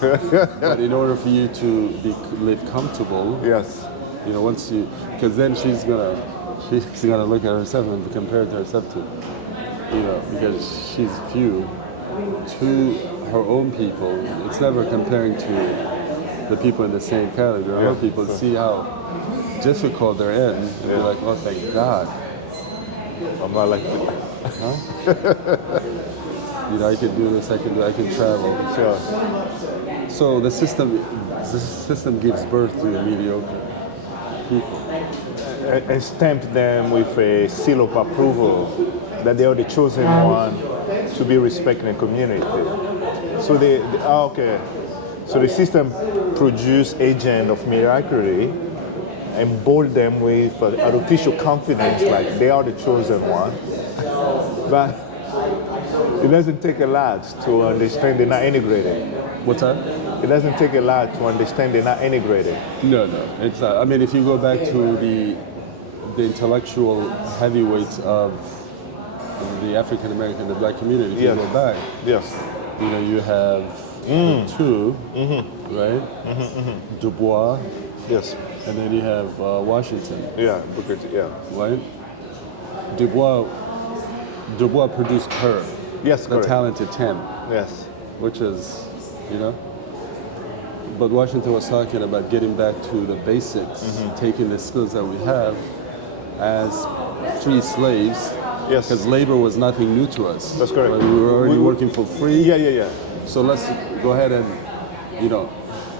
But in order for you to live comfortable, Yes. you know, once you, because then she's gonna look at herself and compare to herself to, you know, because she's few to her own people. It's never comparing to the people in the same category. Her people see how difficult they're in, and be like, oh, thank God. I'm not like, You know, I can do this. I can travel. sure. So the system gives birth to mediocre people. And stamp them with a seal of approval that they are the chosen one to be respected in the community. So okay. So the system produce agent of mediocrity and bold them with artificial confidence, like they are the chosen one. But it doesn't take a lot to understand they're not integrated. What's that? It doesn't take a lot to understand they're not integrated. No, it's not. I mean, if you go back to the intellectual heavyweights of the African American, the black community, if you go back, Yes. you know, you have two, right? Du Bois, Yes. and then you have Washington, Yeah. Booker T. Yeah. right? Du Bois produced her, Yes. the Correct. talented 10, Yes. which is, you know. But Washington was talking about getting back to the basics, taking the skills that we have as free slaves. Yes. Because labor was nothing new to us. That's correct. Right? We were already working for free. Yeah. So let's go ahead and, you know,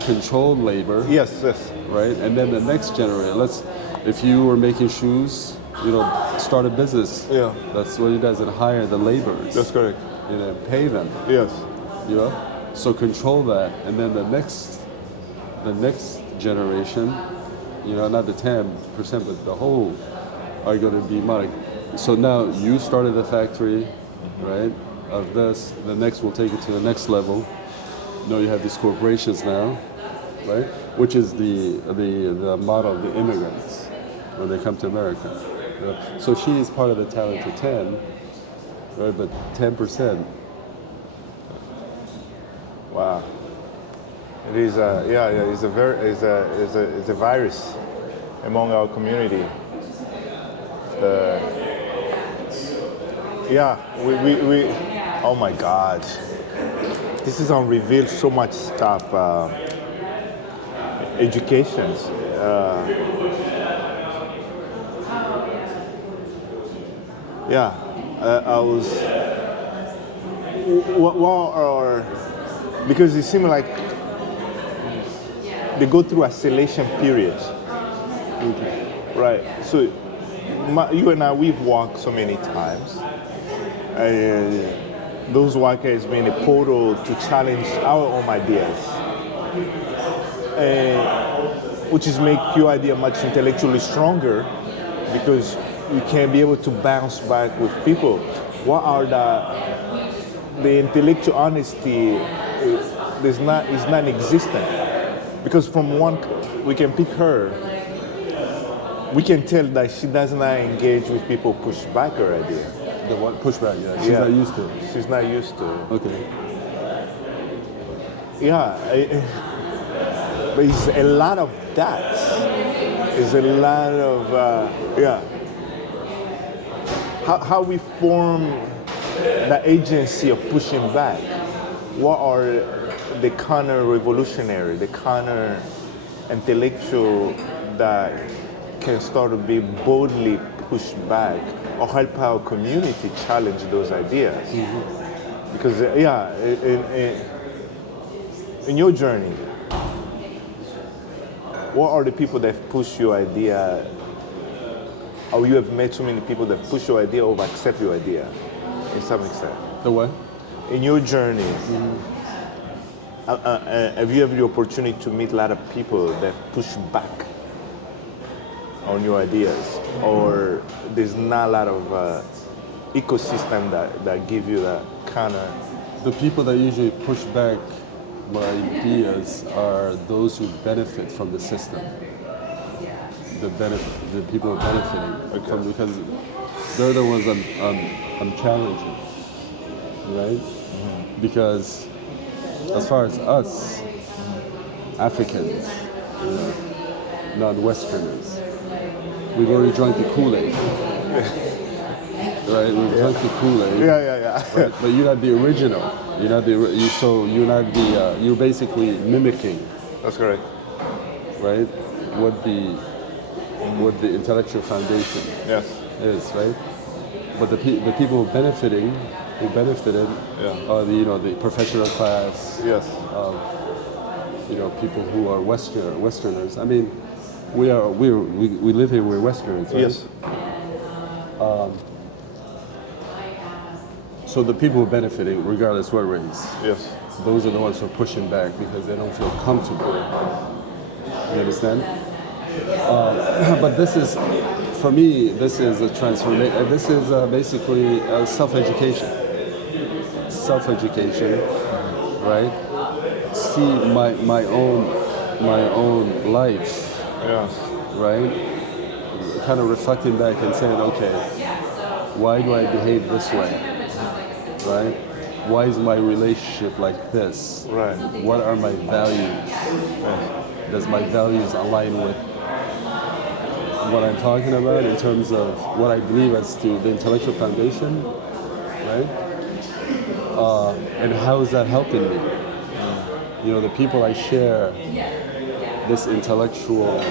control labor. Yes. Yes. Right? And then the next generation, if you were making shoes, you know, start a business. Yeah. That's what you guys would hire the laborers. That's correct. You know, pay them. Yes. You know? So control that. And then the next generation, you know, not the 10%, but the whole are going to be money. So now you started the factory, right, of this. The next will take it to the next level. You know, you have these corporations now, right, which is the model of the immigrants when they come to America. You know? So she is part of the talented 10, right, but 10%. Wow. It is it's a virus among our community. We oh my God. This is on reveal so much stuff. Educations. I was. Because it seems like they go through isolation periods. Right. So you and I, we've walked so many times. Those walks has been a portal to challenge our own ideas, which is make your idea much intellectually stronger because you can be able to bounce back with people. What are the intellectual honesty is non-existent because from one we can pick her. We can tell that she does not engage with people push back her idea. The what? Pushback, yeah. She's not used to it. She's not used to it. Okay. But it's a lot of that. It's a lot of, How we form the agency of pushing back. What are the counter-revolutionary, the counter-intellectual that can start to be boldly pushed back or help our community challenge those ideas? Because in your journey, what are the people that push your idea, or you have met so many people that push your idea or accept your idea in some extent? The what? In your journey, have you had the opportunity to meet a lot of people that push back on your ideas, or there's not a lot of ecosystem that give you that kind of... The people that usually push back my ideas are those who benefit from the system. The people are benefiting from, because they're the ones I'm challenging. You right? Because as far as us, Africans, non-Westerners, we've already drunk the Kool-Aid. Right, we've drunk the Kool-Aid. Yeah. Right? But you're not the original. You're not you're basically mimicking, That's correct. right? What the intellectual foundation Yes. is, right? But the people who benefited are the professional class, Yes. people who are Westerners. I mean, we live here. We're Westerners, right? Yes. So the people who are benefiting, regardless what race, Yes. those are the ones who are pushing back because they don't feel comfortable. You understand? But this is, for me, this is a transformation. This is basically self-education. Self-education, right? See my own life, Yeah. right? Kind of reflecting back and saying, okay, why do I behave this way, right? Why is my relationship like this? Right. What are my values? Does my values align with what I'm talking about in terms of what I believe as to the intellectual foundation, right? And how is that helping me? The people I share this intellectual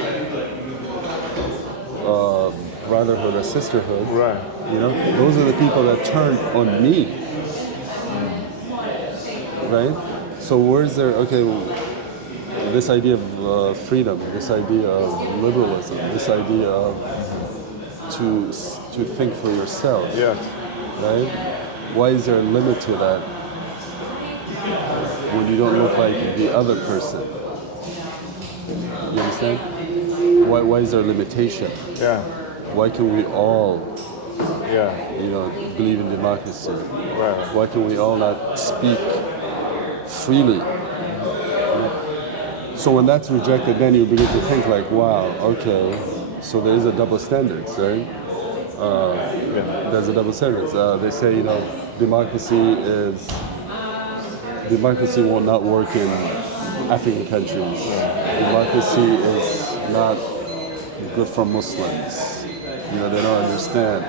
brotherhood or sisterhood, Right. those are the people that turn on me, right? So where's there, this idea of freedom, this idea of liberalism, this idea of to think for yourself, Yes. right? Why is there a limit to that when you don't look like the other person? You understand? Why is there a limitation? Yeah. Why can we all, Yeah. believe in democracy? Right. Why can we all not speak freely? So when that's rejected, then you begin to think like, wow, okay, so there is a double standard, right? There's a double standard. They say, democracy will not work in African countries. Democracy is not good for Muslims. They don't understand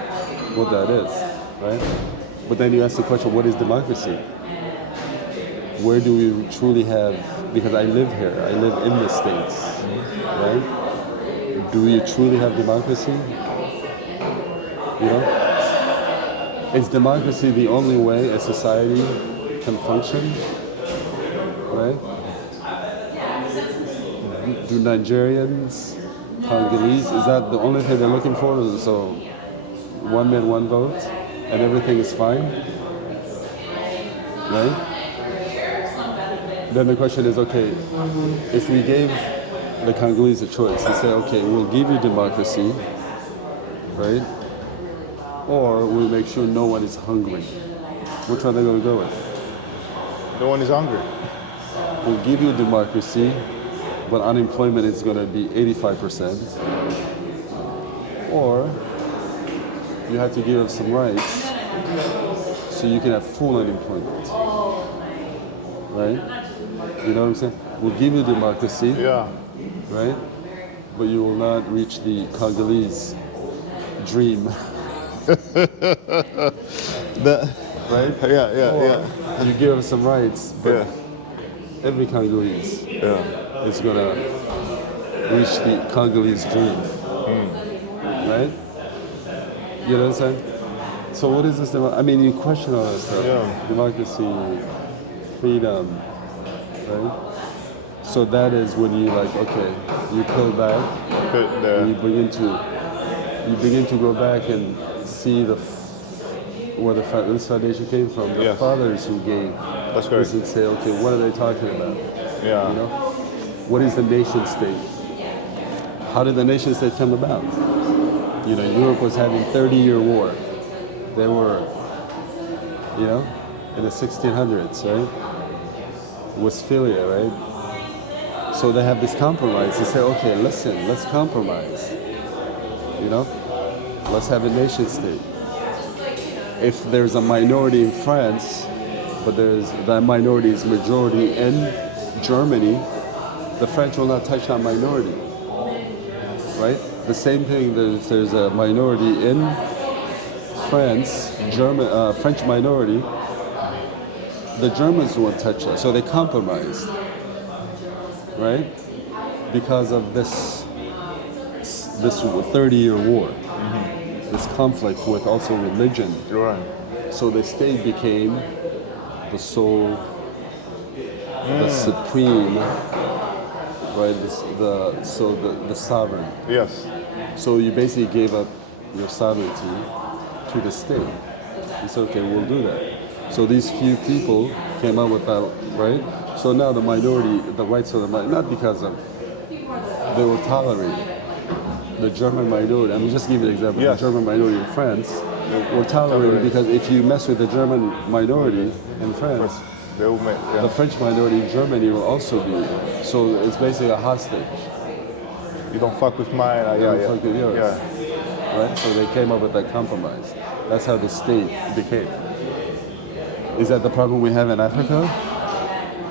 what that is, right? But then you ask the question, what is democracy? Where do we truly have, because I live here, I live in the States, right? Do we truly have democracy? Is democracy the only way a society can function, right? Do Nigerians, Congolese, is that the only thing they're looking for? So one man, one vote, and everything is fine, right? Then the question is, okay, if we gave the Congolese a choice and say, okay, we'll give you democracy, right? Or we'll make sure no one is hungry. Which one are they going to go with? No one is hungry. We'll give you democracy, but unemployment is going to be 85%. Or you have to give us some rights so you can have full unemployment, right? You know what I'm saying? We'll give you democracy, Yeah. right? But you will not reach the Congolese dream, right? Yeah. You give us some rights, but Yeah. every Congolese Yeah. is gonna reach the Congolese dream, right? You know what I'm saying? So what is this? You question all that stuff. Yeah. Democracy, freedom, right? So that is when you you pull back, and you begin to go back and see where this foundation came from. The Yes. fathers who gave That's this correct. and say, okay, what are they talking about? Yeah. What is the nation state? How did the nation state come about? Europe was having 30-year war. They were, in the 1600s, right? Westphalia, right? So they have this compromise. They say, okay, listen, let's compromise. Let's have a nation state. If there's a minority in France but there's that minority is majority in Germany, the French will not touch that minority, right? The same thing, there's a minority in France, French minority, the Germans won't touch that, so they compromised, right? Because of this 30-year war, this conflict with also religion. Right. So the state became the sole, the supreme, right? The sovereign. Yes. So you basically gave up your sovereignty to the state. You said, okay, we'll do that. So these few people came up with that, right? So now the minority, the rights of the minority, not because of they were tolerated. The German minority, I'm just giving you an example. Yes. The German minority in France were tolerated because if you mess with the German minority in France, They will make, the French minority in Germany will also be. So it's basically a hostage. You don't fuck with mine. Don't fuck with yours. Yeah. Right? So they came up with that compromise. That's how the state became. Is that the problem we have in Africa?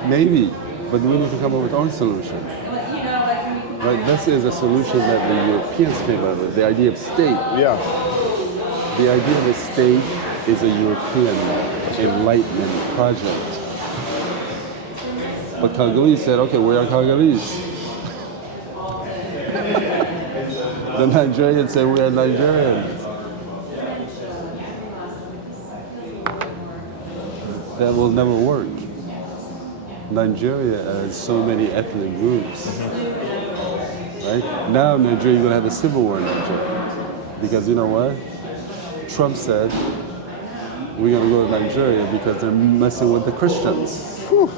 Maybe, but we need to come up with our own solution. Right? This is a solution that the Europeans came up with, the idea of state. Yeah. The idea of a state is a European enlightenment project. But Congolese said, okay, we are Congolese. The Nigerians said, we are Nigerians. That will never work. Nigeria has so many ethnic groups. Right? Now Nigeria, you're going to have a civil war in Nigeria. Because you know what? Trump said, we're going to go to Nigeria because they're messing with the Christians. Whew.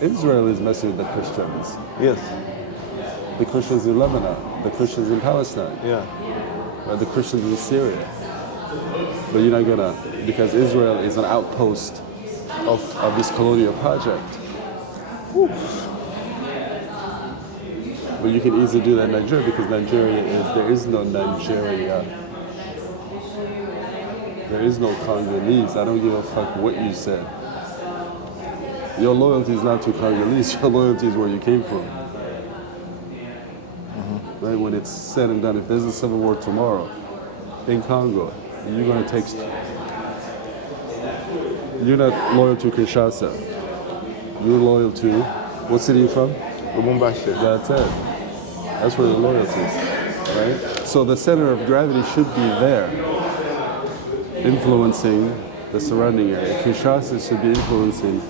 Israel is messing with the Christians. Yes. The Christians in Lebanon, the Christians in Palestine, Yeah. the Christians in Syria. But you're not going to, because Israel is an outpost of this colonial project. Whew. But you can easily do that in Nigeria because there is no Nigeria. There is no Congolese. I don't give a fuck what you said. Your loyalty is not to Congolese, your loyalty is where you came from. Right? When it's said and done, if there's a civil war tomorrow in Congo, you're going to take... You're not loyal to Kinshasa. You're loyal to... What city are you from? Lubumbashi. That's it. That's where the loyalty is, right? So the center of gravity should be there, influencing the surrounding area. Kinshasa should be influencing.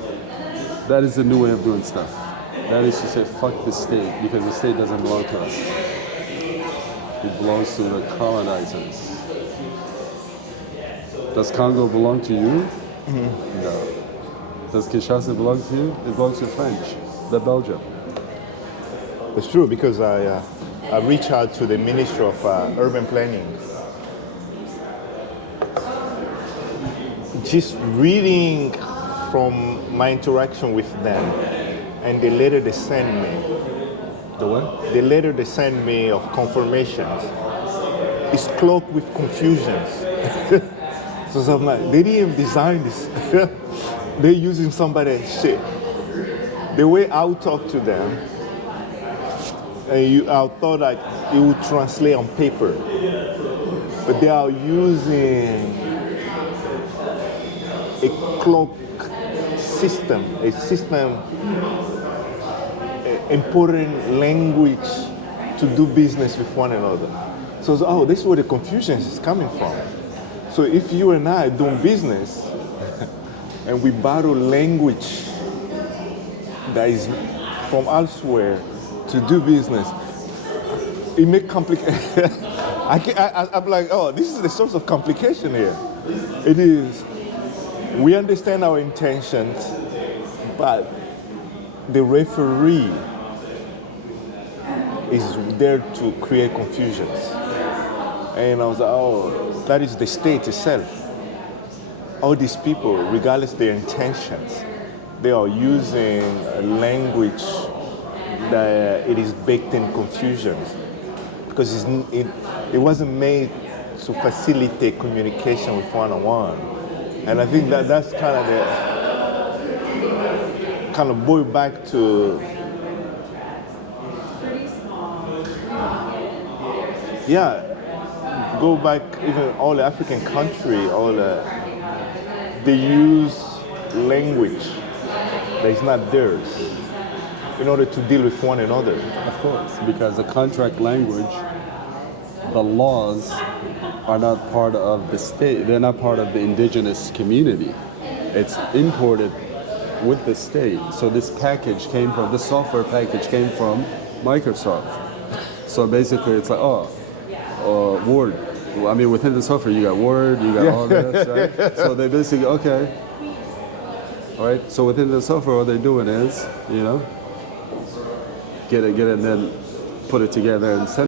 That is the new way of doing stuff. That is to say, fuck the state, because the state doesn't belong to us. It belongs to the colonizers. Does Congo belong to you? Mm-hmm. No. Does Kinshasa belong to you? It belongs to French, the Belgium. It's true because I reached out to the Ministry of Urban Planning. Just reading from my interaction with them and the letter they sent me. The what? The letter they sent me of confirmations is cloaked with confusions. So I'm like, they didn't even design this. They're using somebody's shit. The way I would talk to them, I thought that it would translate on paper, but they are using a cloak system, importing language to do business with one another. So, this is where the confusion is coming from. So if you and I do business and we borrow language that is from elsewhere to do business, it makes complicated. I'm like, this is the source of complication here. It is. We understand our intentions, but the referee is there to create confusions. And I was like, that is the state itself. All these people, regardless of their intentions, they are using a language that it is baked in confusions because it wasn't made to facilitate communication with one-on-one. And I think that that's kind of boil back to, yeah, go back even all the African country, they use language that is not theirs in order to deal with one another. Of course, because the contract language, the laws are not part of the state. They're not part of the indigenous community. It's imported with the state. So this software package came from Microsoft. So basically it's like, Word. I mean, within the software you got Word, you got all this, right? So they basically, okay. All right, so within the software what they're doing is, get it and then put it together and send